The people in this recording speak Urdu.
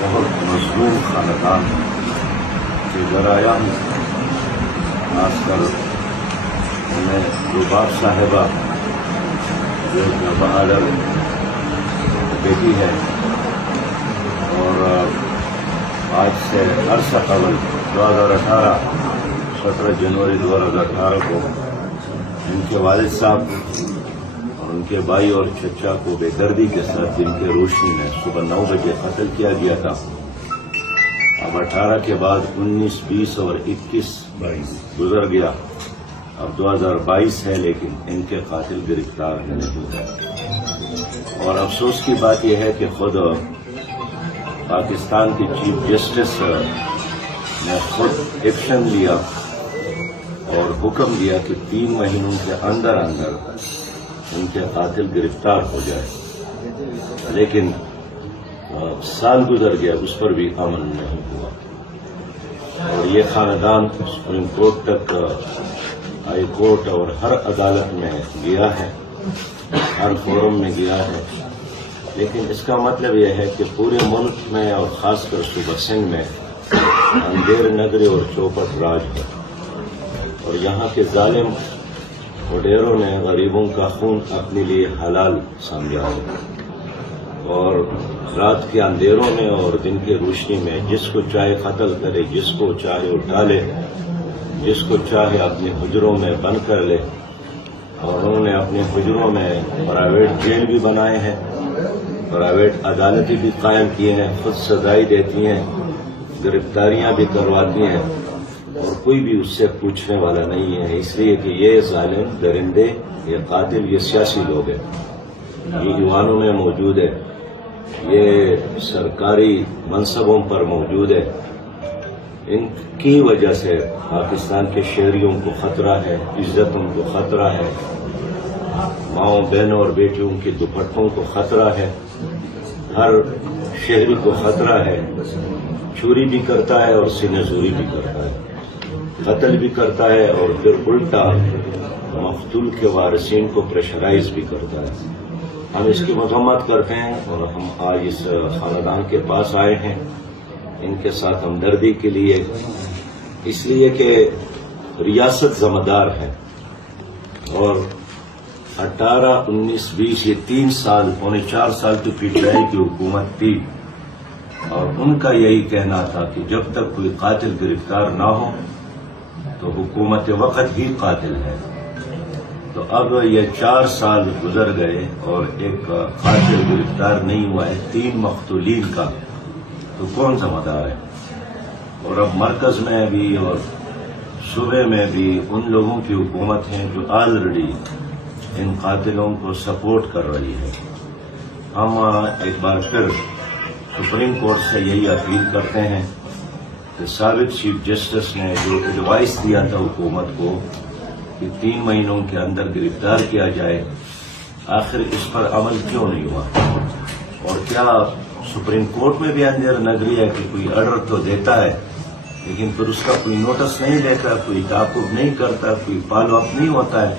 بہت مظلوم خاندان سے گھر آیا ہوں. خاص کر میں رباب صاحبہ جو بہادر بیٹی ہے اور آج سے عرصہ قبل 2018 17 جنوری 2018 کو ان کے والد صاحب اور ان کے بھائی اور چچا کو بے دردی کے ساتھ دن کے روشنی میں صبح 9 بجے قتل کیا گیا تھا. اب 18 کے بعد 19, 20 اور 21 گزر گیا. اب 2022 ہے لیکن ان کے قاتل گرفتار نہیں ہے. اور افسوس کی بات یہ ہے کہ خود پاکستان کی چیف جسٹس نے خود ایکشن لیا اور حکم دیا کہ 3 مہینوں کے اندر ان کے قاتل گرفتار ہو جائے. لیکن سال گزر گیا, اس پر بھی عمل نہیں ہوا. اور یہ خاندان سپریم کورٹ تک, ہائی کورٹ اور ہر عدالت میں گیا ہے, ہر فورم میں گیا ہے. لیکن اس کا مطلب یہ ہے کہ پورے ملک میں اور خاص کر صوبہ سندھ میں اندھیر نگری اور چوپٹ راج ہے. اور یہاں کے ظالم وڈیروں نے غریبوں کا خون اپنے لیے حلال سمجھا ہے. اور رات کے اندھیروں میں اور دن کی روشنی میں جس کو چاہے قتل کرے, جس کو چاہے اٹھا لے, جس کو چاہے اپنے حجروں میں بند کر لے. اور انہوں نے اپنے حجروں میں پرائیویٹ جیل بھی بنائے ہیں, پرائیویٹ عدالتیں بھی قائم کی ہیں, خود سزائیں دیتی ہیں, گرفتاریاں بھی کرواتی ہیں, اور کوئی بھی اس سے پوچھنے والا نہیں ہے. اس لیے کہ یہ ظالم درندے, یہ قاتل, یہ سیاسی لوگ ہیں, یہ ایوانوں میں موجود ہے, یہ سرکاری منصبوں پر موجود ہے. ان کی وجہ سے پاکستان کے شہریوں کو خطرہ ہے, عزتوں کو خطرہ ہے, ماؤں بہنوں اور بیٹیوں کے دوپٹوں کو خطرہ ہے, ہر شہری کو خطرہ ہے. چوری بھی کرتا ہے اور سینہ زوری بھی کرتا ہے, قتل بھی کرتا ہے اور پھر الٹا مقتول کے وارثین کو پریشرائز بھی کرتا ہے. ہم اس کی مذمت کرتے ہیں اور ہم آج اس خاندان کے پاس آئے ہیں ان کے ساتھ ہمدردی کے لیے, اس لیے کہ ریاست ذمہ دار ہے. اور 18, 19, 20 یہ 3 سال, پونے 4 سال کی پی ٹی آئی کی حکومت تھی, اور ان کا یہی کہنا تھا کہ جب تک کوئی قاتل گرفتار نہ ہو تو حکومت وقت ہی قاتل ہے. تو اب یہ 4 سال گزر گئے اور ایک قاتل گرفتار نہیں ہوا ہے, 3 مقتولین کا, تو کون ذمہ دار ہے؟ اور اب مرکز میں بھی اور صوبے میں بھی ان لوگوں کی حکومت ہے جو آلریڈی ان قاتلوں کو سپورٹ کر رہی ہے. ہم ایک بار پھر سپریم کورٹ سے یہی اپیل کرتے ہیں کہ سابق چیف جسٹس نے جو ایڈوائس دیا تھا حکومت کو کہ 3 مہینوں کے اندر گرفتار کیا جائے, آخر اس پر عمل کیوں نہیں ہوا؟ اور کیا سپریم کورٹ میں بھی اندھیر نگری ہے کہ کوئی آرڈر تو دیتا ہے لیکن پھر اس کا کوئی نوٹس نہیں لیتا, کوئی تعاقب نہیں کرتا, کوئی فالو اپ نہیں ہوتا ہے.